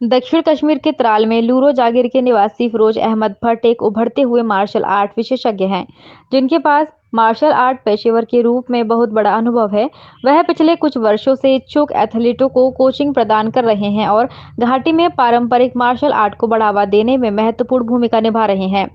दक्षिण कश्मीर के त्राल में लूरो जागीर के निवासी फिरोज अहमद भट्ट एक उभरते हुए मार्शल आर्ट विशेषज्ञ हैं, जिनके पास मार्शल आर्ट पेशेवर के रूप में बहुत बड़ा अनुभव है। वह पिछले कुछ वर्षों से इच्छुक एथलीटों को कोचिंग प्रदान कर रहे हैं और घाटी में पारंपरिक मार्शल आर्ट को बढ़ावा देने में महत्वपूर्ण भूमिका निभा रहे हैं।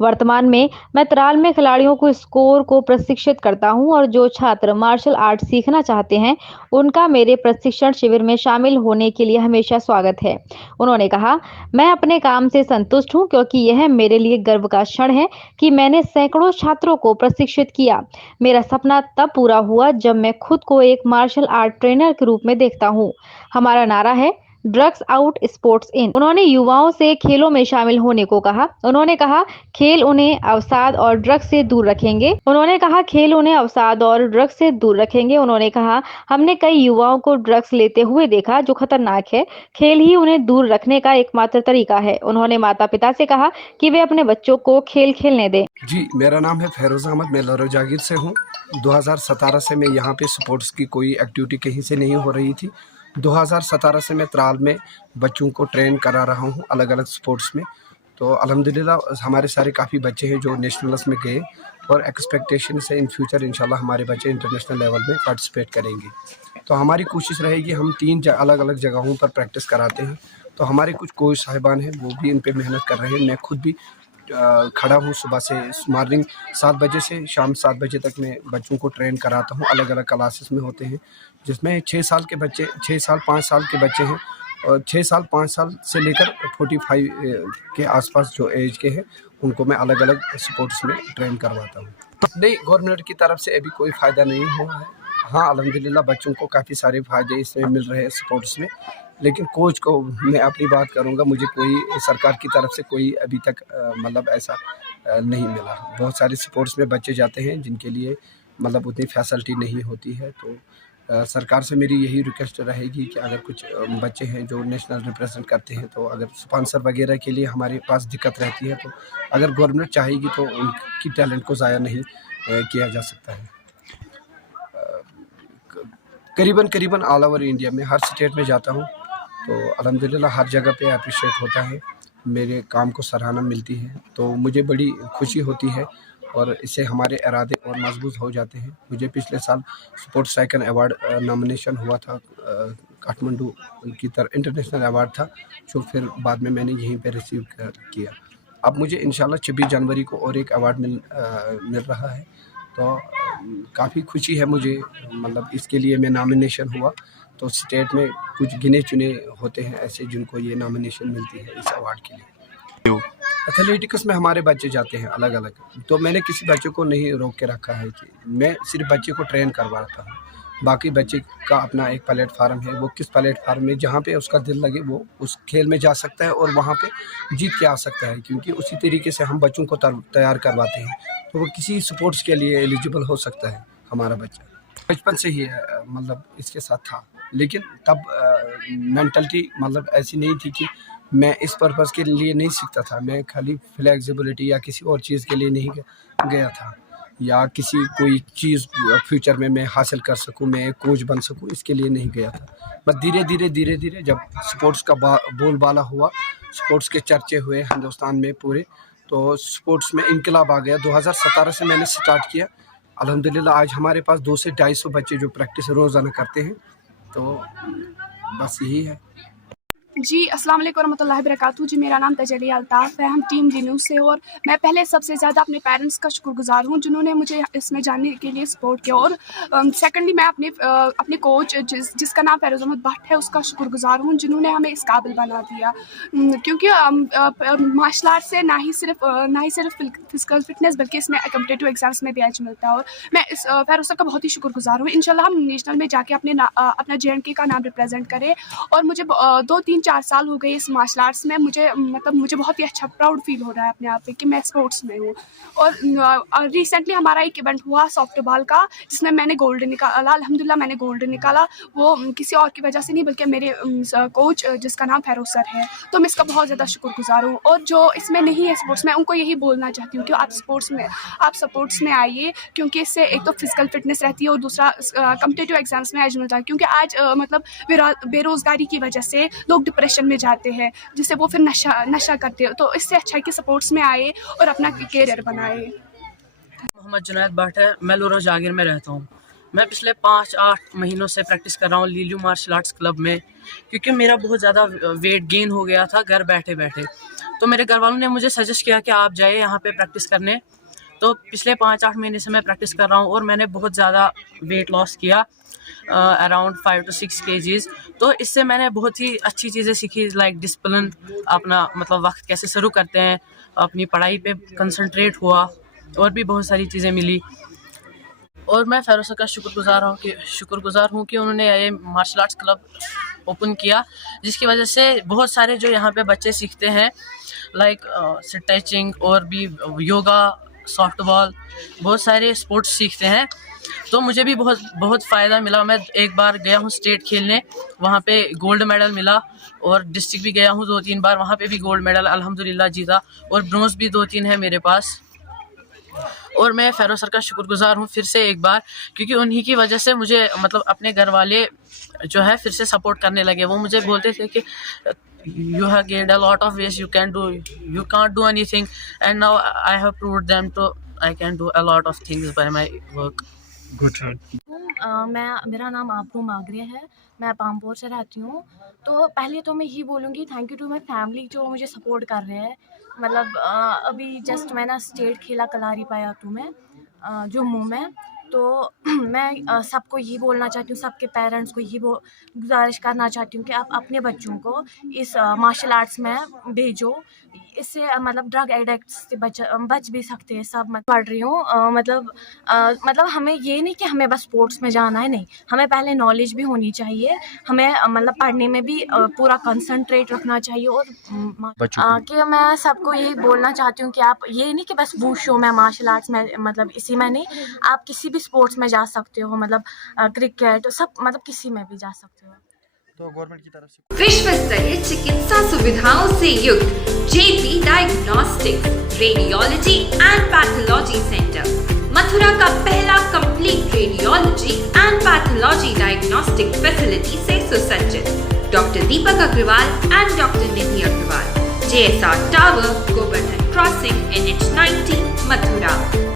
वर्तमान में मैं त्राल में खिलाड़ियों को स्कोर को प्रशिक्षित करता हूं और जो छात्र मार्शल आर्ट सीखना चाहते हैं, उनका मेरे प्रशिक्षण शिविर में शामिल होने के लिए हमेशा स्वागत है। उन्होंने कहा, मैं अपने काम से संतुष्ट हूं क्योंकि यह मेरे लिए गर्व का क्षण है कि मैंने सैकड़ों छात्रों को प्रशिक्षित किया। मेरा सपना तब पूरा हुआ जब मैं खुद को एक मार्शल आर्ट ट्रेनर के रूप में देखता हूं। हमारा नारा है ड्रग्स आउट स्पोर्ट्स इन। उन्होंने युवाओं से खेलों में शामिल होने को कहा। उन्होंने कहा, खेल उन्हें अवसाद और ड्रग्स से दूर रखेंगे। उन्होंने कहा, हमने कई युवाओं को ड्रग्स लेते हुए देखा जो खतरनाक है। खेल ही उन्हें दूर रखने का एकमात्र तरीका है। उन्होंने माता-पिता से कहा कि वे अपने बच्चों को खेल खेलने दें। जी, मेरा नाम है फैरोज अहमद, मैं लूरो जागीर से हूँ। 2017 से मैं यहाँ पे स्पोर्ट्स की कोई एक्टिविटी कहीं से नहीं हो रही थी। 2017 से मैं त्राल में बच्चों को ट्रेन करा रहा हूँ अलग-अलग स्पोर्ट्स में। तो अल्हम्दुलिल्लाह हमारे सारे काफ़ी बच्चे हैं जो नेशनल्स में गए और एक्सपेक्टेशन से इन फ्यूचर इंशाल्लाह हमारे बच्चे इंटरनेशनल लेवल में पार्टिसिपेट करेंगे। तो हमारी कोशिश रहेगी, हम 3 अलग-अलग जगहों पर प्रैक्टिस कराते हैं। तो हमारे कुछ कोच साहिबान हैं, वो भी इन पे मेहनत कर रहे हैं। मैं खुद भी खड़ा हूँ सुबह से मॉर्निंग 7 बजे से शाम 7 बजे तक मैं बच्चों को ट्रेन कराता हूँ। अलग-अलग क्लासेस में होते हैं, जिसमें 6 साल के बच्चे 6 साल 5 साल के बच्चे हैं और 6 साल 5 साल से लेकर 45 के आसपास जो एज के हैं, उनको मैं अलग-अलग स्पोर्ट्स में ट्रेन करवाता हूँ। नहीं, गवर्नमेंट की तरफ से अभी कोई फ़ायदा नहीं हुआ है। हाँ, अल्हम्दुलिल्लाह बच्चों को काफ़ी सारे फ़ायदे इसमें मिल रहे हैं स्पोर्ट्स में। लेकिन कोच को मैं अपनी बात करूँगा, मुझे कोई सरकार की तरफ से कोई अभी तक मतलब ऐसा नहीं मिला। बहुत सारे स्पोर्ट्स में बच्चे जाते हैं जिनके लिए मतलब उतनी फैसिलिटी नहीं होती है। तो सरकार से मेरी यही रिक्वेस्ट रहेगी कि अगर कुछ बच्चे हैं जो नेशनल रिप्रेजेंट करते हैं, तो अगर स्पॉन्सर वगैरह के लिए हमारे पास दिक्कत रहती है, तो अगर गवर्नमेंट चाहेगी तो उनकी टैलेंट को ज़ाया नहीं किया जा सकता है। करीबन ऑल ओवर इंडिया में हर स्टेट में जाता हूँ, तो अल्हम्दुलिल्लाह हर जगह पे अप्रिशिएट होता है, मेरे काम को सराहना मिलती है, तो मुझे बड़ी खुशी होती है और इससे हमारे इरादे और मजबूत हो जाते हैं। मुझे पिछले साल स्पोर्ट्स आइकन अवार्ड नॉमिनेशन हुआ था, काठमांडू की तरफ इंटरनेशनल अवार्ड था, जो फिर बाद में मैंने यहीं पे रिसीव किया। अब मुझे इंशाल्लाह 26 जनवरी को और एक अवार्ड मिल रहा है, तो काफ़ी खुशी है मुझे, मतलब इसके लिए मैं नॉमिनेशन हुआ। तो स्टेट में कुछ गिने चुने होते हैं ऐसे जिनको ये नॉमिनेशन मिलती है इस अवार्ड के लिए। एथलेटिक्स में हमारे बच्चे जाते हैं अलग-अलग, तो मैंने किसी बच्चे को नहीं रोक के रखा है कि मैं सिर्फ बच्चे को ट्रेन करवाता हूँ। बाकी बच्चे का अपना एक प्लेटफार्म है, वो किस प्लेटफार्म में जहाँ पे उसका दिल लगे वो उस खेल में जा सकता है और वहाँ पे जीत के आ सकता है, क्योंकि उसी तरीके से हम बच्चों को तैयार करवाते हैं, तो वो किसी स्पोर्ट्स के लिए एलिजिबल हो सकता है हमारा बच्चा। बचपन से ही मतलब इसके साथ था, लेकिन तब मेंटालिटी मतलब ऐसी नहीं थी कि मैं इस पर्पज़ के लिए नहीं सीखता था। मैं खाली फ्लेक्सिबिलिटी या किसी और चीज़ के लिए नहीं गया था, या किसी कोई चीज़ फ्यूचर में मैं हासिल कर सकूँ, मैं एक कोच बन सकूँ, इसके लिए नहीं गया था। बस धीरे-धीरे जब स्पोर्ट्स का बोलबाला हुआ, स्पोर्ट्स के चर्चे हुए हिंदुस्तान में पूरे, तो स्पोर्ट्स में इनकलाब आ गया। 2017 से मैंने स्टार्ट किया। अल्हम्दुलिल्लाह आज हमारे पास 200 से 250 बच्चे जो प्रैक्टिस रोज़ाना करते हैं, तो बस यही है। जी, अस्सलाम वालेकुम रहमतुल्लाहि बरकातहू। जी, मेरा नाम तजल्ली अल्ताफ़ है, हम टीम न्यू से हो और मैं पहले सबसे ज़्यादा अपने पेरेंट्स का शुक्रगुज़ार हूँ जिन्होंने मुझे इसमें जानने के लिए सपोर्ट किया, और सेकंडली मैं अपने कोच जिसका नाम फैरोज़ अहमद भट्ट है उसका शुक्रगुज़ार हूँ जिन्होंने हमें इस काबिल बना दिया। क्योंकि मार्शल आर्ट से ना ही सिर्फ फिज़िकल फिटनेस बल्कि इसमें कॉम्पिटिटिव एग्ज़ाम्स में भी एज मिलता है, और मैं इस फैरोज़ साहब का बहुत ही शुक्रगुज़ार हूँ। इंशाल्लाह हम नेशनल में जाके अपना JNK का नाम रिप्रेजेंट करें, और मुझे 2-3-4 साल हो गए इस मार्शल आर्ट्स में। मुझे बहुत ही अच्छा प्राउड फील हो रहा है अपने आप पे कि मैं स्पोर्ट्स में हूँ। और रिसेंटली हमारा एक इवेंट हुआ सॉफ्टबॉल का, जिसमें मैंने गोल्ड निकाला। अल्हम्दुलिल्लाह मैंने गोल्ड निकाला, वो किसी और की वजह से नहीं बल्कि मेरे कोच जिसका नाम फैरोज़ सर है, तो मैं इसका बहुत ज़्यादा शुक्रगुज़ार हूँ। और जो इसमें नहीं है स्पोर्ट्स में, उनको यही बोलना चाहती हूँ कि आप स्पोर्ट्स में आइए, क्योंकि इससे एक तो फिजिकल फिटनेस रहती है और दूसरा कॉम्पिटिटिव एग्जाम्स में एज मिलता है। क्योंकि आज मतलब बेरोज़गारी की वजह से लोग डिप्रेशन में जाते हैं, जिससे वो फिर नशा करते हैं। तो इससे अच्छा है कि स्पोर्ट्स में आए और अपना करियर बनाए। मोहम्मद जुनैद भट्ट है, मैं लूरो जागीर में रहता हूँ। मैं पिछले 5-8 महीनों से प्रैक्टिस कर रहा हूँ लीलू मार्शल आर्ट्स क्लब में, क्योंकि मेरा बहुत ज़्यादा वेट गेन हो गया था घर बैठे बैठे। तो मेरे घर वालों ने मुझे सजेस्ट किया कि आप जाइए यहाँ पे प्रैक्टिस करने। तो पिछले 5-8 महीने से मैं प्रैक्टिस कर रहा हूँ और मैंने बहुत ज़्यादा वेट लॉस किया, अराउंड 5 to 6 kgs। तो इससे मैंने बहुत ही अच्छी चीज़ें सीखी, लाइक डिसिप्लिन, अपना मतलब वक्त कैसे शुरू करते हैं, अपनी पढ़ाई पे कंसंट्रेट हुआ, और भी बहुत सारी चीज़ें मिली। और मैं फ़ैरोज़ सर का शुक्रगुज़ार हूँ कि उन्होंने ये मार्शल आर्ट्स क्लब ओपन किया, जिसकी वजह से बहुत सारे जो यहाँ पे बच्चे सीखते हैं, लाइक स्ट्रेचिंग और भी योगा, सॉफ्टबॉल, बहुत सारे स्पोर्ट्स सीखते हैं। तो मुझे भी बहुत फ़ायदा मिला। मैं एक बार गया हूँ स्टेट खेलने, वहाँ पे गोल्ड मेडल मिला, और डिस्ट्रिक्ट भी गया हूँ 2-3 बार, वहाँ पे भी गोल्ड मेडल अल्हम्दुलिल्लाह जीता, और ब्रोंज़ भी 2-3 है मेरे पास। और मैं फ़ैरोज़ सर का शुक्रगुज़ार हूँ फिर से एक बार, क्योंकि उन्हीं की वजह से मुझे मतलब अपने घर वाले जो है फिर से सपोर्ट करने लगे। वो मुझे बोलते थे कि you have gained a lot of weight, you can't do anything, and now I have proved them to I can do a lot of things by my work. Good. मेरा नाम आफरू मागरे है, मैं पामपोर से रहती हूँ। तो पहले तो मैं यही बोलूँगी thank you to my family जो मुझे सपोर्ट कर रहे हैं। मतलब अभी जस्ट मैं ना स्टेट खेला कलारी पाया तू में जम्मू में। तो मैं सबको यही बोलना चाहती हूँ, सबके पेरेंट्स को यही गुजारिश करना चाहती हूँ कि आप अपने बच्चों को इस मार्शल आर्ट्स में भेजो। इससे मतलब ड्रग एडिक्ट से बच भी सकते हैं सब। मैं पढ़ रही हूँ, मतलब हमें ये नहीं कि हमें बस स्पोर्ट्स में जाना है, नहीं, हमें पहले नॉलेज भी होनी चाहिए। हमें मतलब पढ़ने में भी पूरा कंसंट्रेट रखना चाहिए। और कि मैं सबको यही बोलना चाहती हूँ कि आप ये नहीं कि बस वुशू में मार्शल आर्ट्स में मतलब इसी में नहीं, आप किसी भी स्पोर्ट्स में जा सकते हो, मतलब क्रिकेट सब, मतलब किसी में भी जा सकते हो। तो गवर्नमेंट की तरफ से विश्व स्तरीय चिकित्सा सुविधाओं से युक्त JP diagnostics radiology and pathology centre, Mathura का पहला complete radiology and pathology diagnostic facility से सुसज्जित। Doctor Deepak Agarwal and doctor Nidhi Agarwal, JSR tower, Govardhan crossing, NH 90, Mathura.